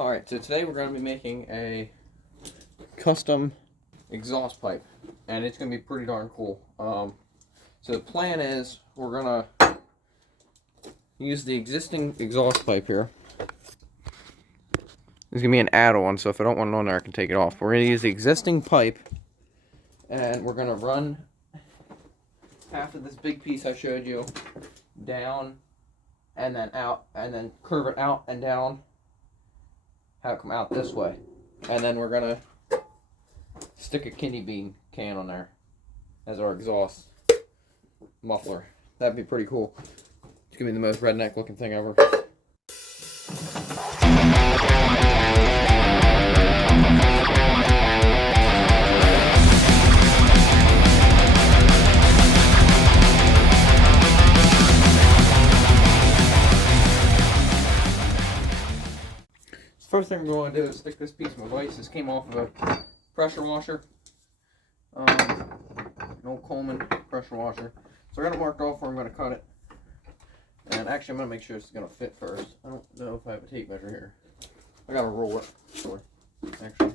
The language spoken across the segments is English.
Alright, so today we're going to be making a custom exhaust pipe, and it's going to be pretty darn cool. So the plan is we're going to use the existing exhaust pipe here. There's going to be an add-on, so if I don't want it on there, I can take it off. We're going to use the existing pipe, and we're going to run half of this big piece I showed you down and then out, and then curve it out and down, have it come out this way. And then we're going to stick a kidney bean can on there as our exhaust muffler. That'd be pretty cool. It's going to be the most redneck looking thing ever. First thing we're going to do is stick this piece of vise. This came off of a pressure washer, an old Coleman pressure washer. So I got it marked off where I'm going to cut it. And actually I'm going to make sure it's going to fit first. I don't know if I have a tape measure here. I got to roll it. Sure. Actually,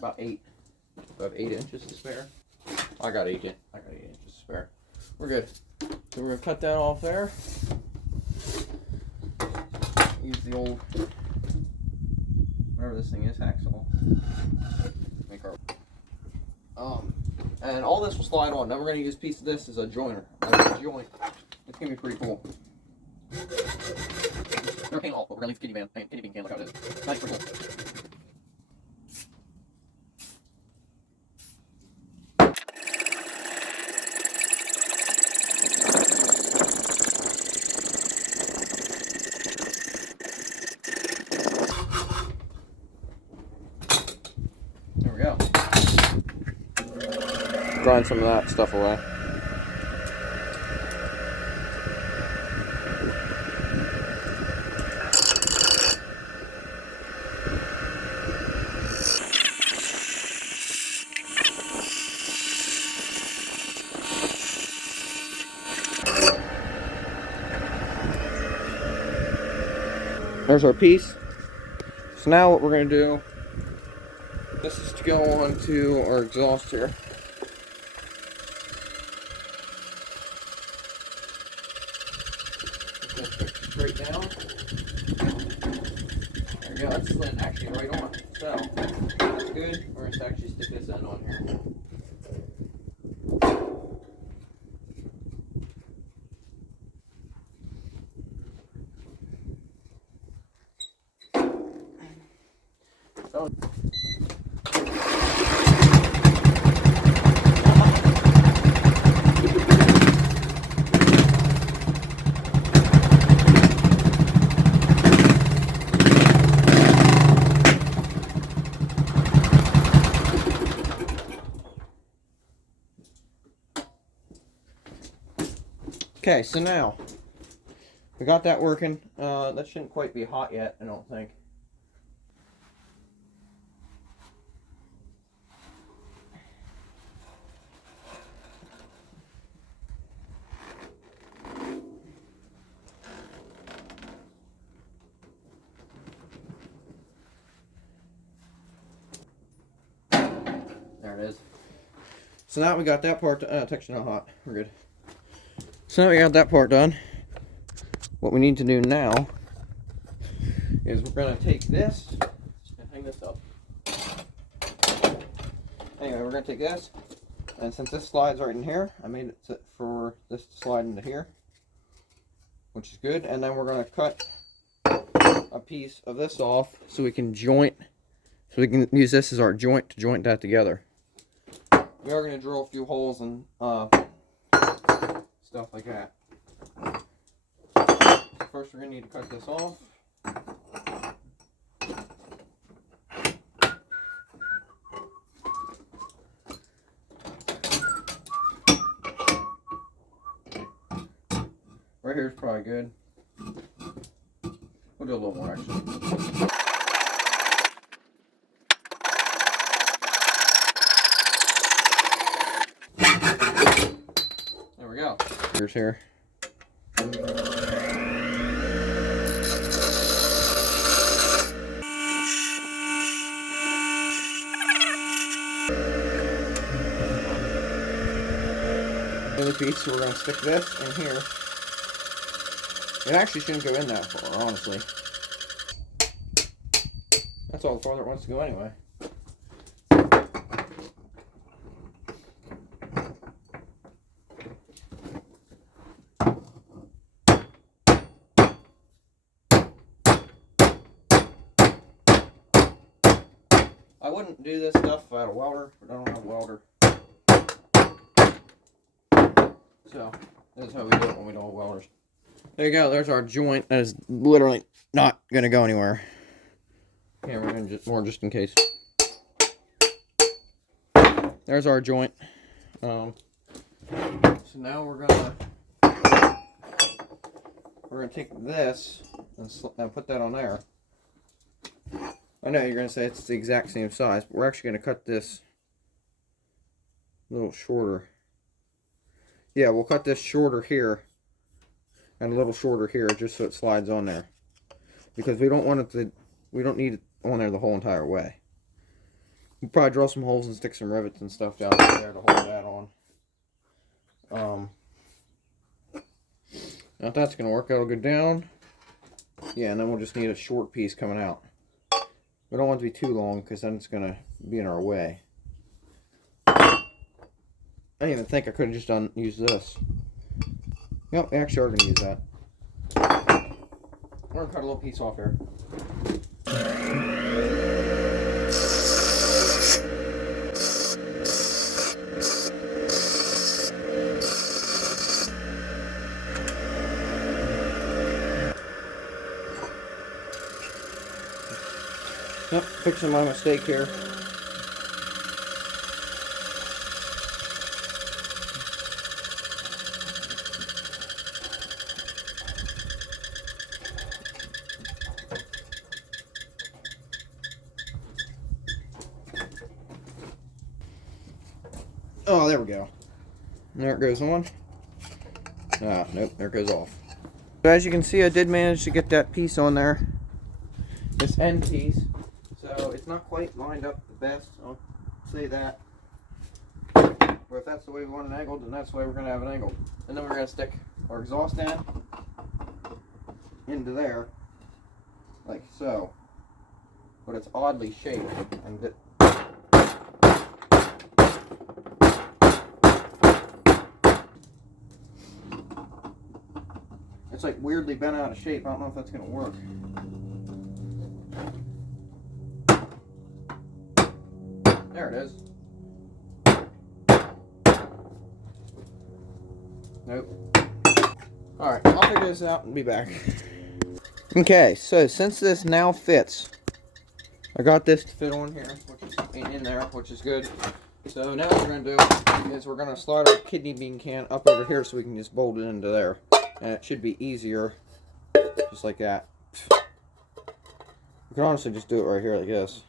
about 8 inches to spare. I got 8 inches to spare. We're good. So we're going to cut that off there. Use the old, whatever this thing is, hacksaw. Make our, and all this will slide on. Now we're going to use a piece of this as a joiner, like a joint. It's going to be pretty cool. Never paint all, but we're going to leave the kidney bean can like how it is. That's pretty cool. There we go. Grind some of that stuff away. There's our piece. So now what we're going to do, this is to go on to our exhaust here. Just going to push straight down. There we go, that's slid actually right on. So, that's good. We're going to actually stick this end on here. So, okay, so now we got that working. That shouldn't quite be hot yet, I don't think. There it is. So now we got that part, texture not hot, we're good. So now we got that part done. What we need to do now is we're going to take this and hang this up. Anyway, we're going to take this, and since this slides right in here, I made it for this to slide into here, which is good. And then we're going to cut a piece of this off so we can joint, so we can use this as our joint to joint that together. We are going to drill a few holes and stuff like that. So first we're going to need to cut this off. Right here is probably good. We'll do a little more actually. There we go. Here's here. piece, so we're going to stick this in here. It actually shouldn't go in that far, honestly. That's all the farther it wants to go anyway. I wouldn't do this stuff if I had a welder, but I don't have a welder. So, that's how we do it when we don't have welders. There you go, there's our joint that is literally not going to go anywhere. Hammer in just in case. There's our joint. So now we're gonna take this and put that on there. I know you're gonna say it's the exact same size, but we're actually gonna cut this a little shorter. Yeah, we'll cut this shorter here and a little shorter here, just so it slides on there, because we don't want it to. We don't need it on there the whole entire way. We'll probably drill some holes and stick some rivets and stuff down there to hold that on. Now if that's going to work, that'll go down. Yeah, and then we'll just need a short piece coming out. We don't want it to be too long, because then it's going to be in our way. I didn't even think I could have just used this. Yep, we actually are going to use that. We're going to cut a little piece off here. Yep, fixing my mistake here. Oh, there we go. There it goes on. Ah, nope, there it goes off. So as you can see, I did manage to get that piece on there. This end piece. So it's not quite lined up the best, I'll say that. But if that's the way we want it angled, then that's the way we're going to have it angled. And then we're going to stick our exhaust end into there, like so. But it's oddly shaped. And it's like weirdly bent out of shape. I don't know if that's going to work. There it is. Nope. Alright, I'll figure this out and be back. Okay, so since this now fits, I got this to fit on here, which is in there, which is good. So now what we're going to do is we're going to slide our kidney bean can up over here so we can just bolt it into there. And it should be easier, just like that. You can honestly just do it right here like this.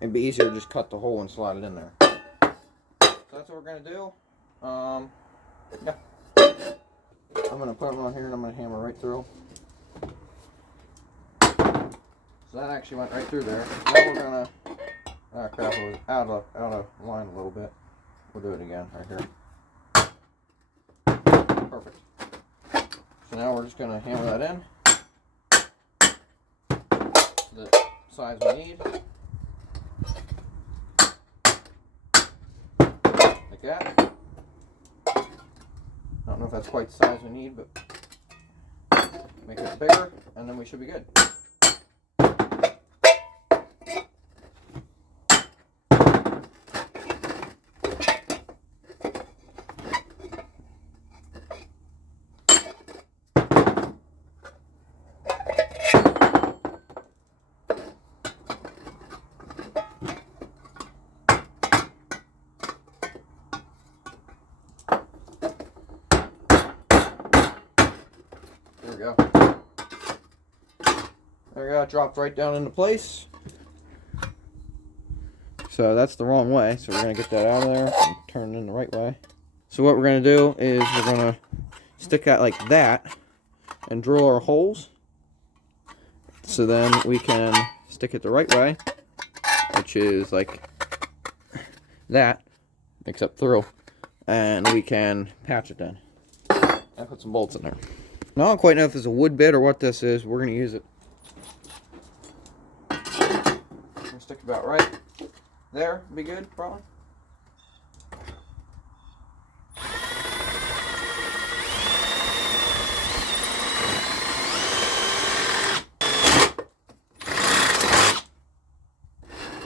It'd be easier to just cut the hole and slide it in there. So that's what we're going to do. Yeah. I'm going to put them on here and I'm going to hammer right through. So that actually went right through there. Now we're going to... Oh crap, it was out of line a little bit. We'll do it again right here. Perfect. So now we're just going to hammer that in. To the size we need. Like that. I don't know if that's quite the size we need, but make it bigger, and then we should be good. There we go. There we go, it dropped right down into place. So that's the wrong way, so we're going to get that out of there and turn it in the right way. So what we're going to do is we're going to stick that like that and drill our holes. So then we can stick it the right way, which is like that, except through. and we can patch it then. And put some bolts in there. Now I don't quite know if this is a wood bit or what this is. We're going to use it. Stick about right there. Be good, probably.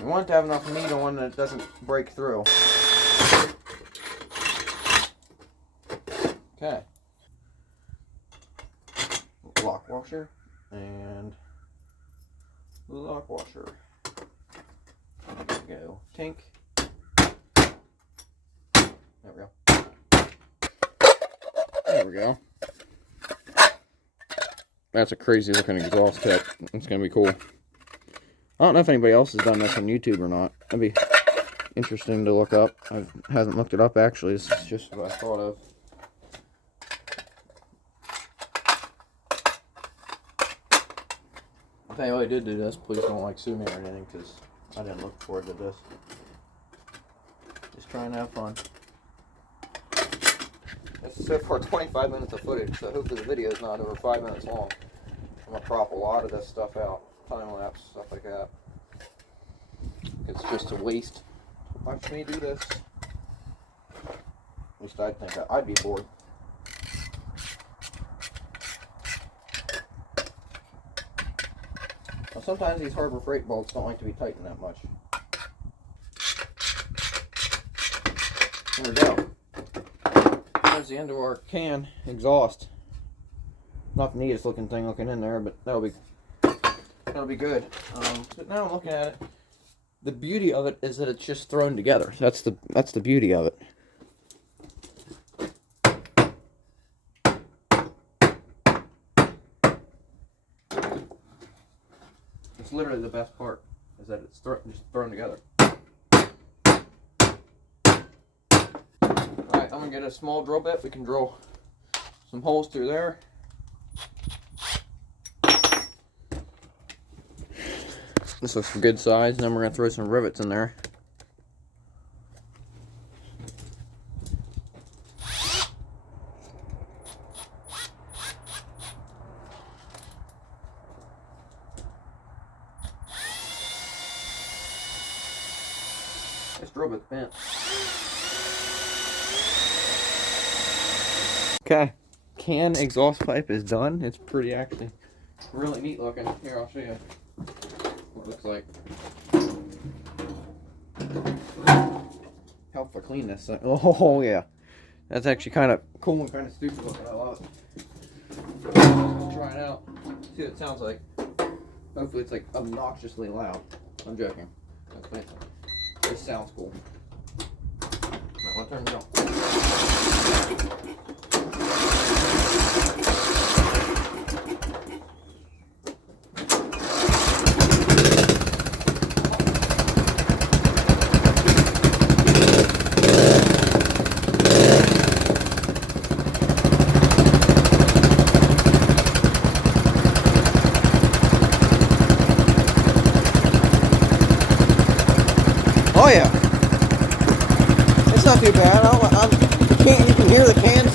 You want to have enough meat on that it doesn't break through. Okay. Lock washer and lock washer. There we go. Tink. There we go. There we go. That's a crazy looking exhaust tip. It's going to be cool. I don't know if anybody else has done this on YouTube or not. That'd be interesting to look up. I haven't looked it up actually. This is just what I thought of. If anybody did do this, please don't like sue me or anything, because I didn't look forward to this. Just trying to have fun. This is so far 25 minutes of footage, so hopefully the video is not over 5 minutes long. I'm going to crop a lot of this stuff out. Time lapse, stuff like that. It's just a waste. Watch me do this. At least I'd think I'd be bored. Well, sometimes these Harbor Freight bolts don't like to be tightened that much. There we go. There's the end of our can exhaust. Not the neatest looking thing looking in there, but that'll be good. But now I'm looking at it. The beauty of it is that it's just thrown together. That's the beauty of it. It's literally the best part, is that it's just thrown together. Alright, I'm going to get a small drill bit. We can drill some holes through there. This looks a good size, and then we're going to throw some rivets in there. This drill bit's bent. Okay, can exhaust pipe is done. It's pretty actually really neat looking. Here, I'll show you what it looks like. Help for clean this thing. Oh yeah, that's actually kind of cool and kind of stupid looking. I love it. Let's try it out. See what it sounds like. Hopefully it's like obnoxiously loud. I'm joking. This sounds cool. Might want to turn it on. Oh yeah, it's not too bad. You can hear the can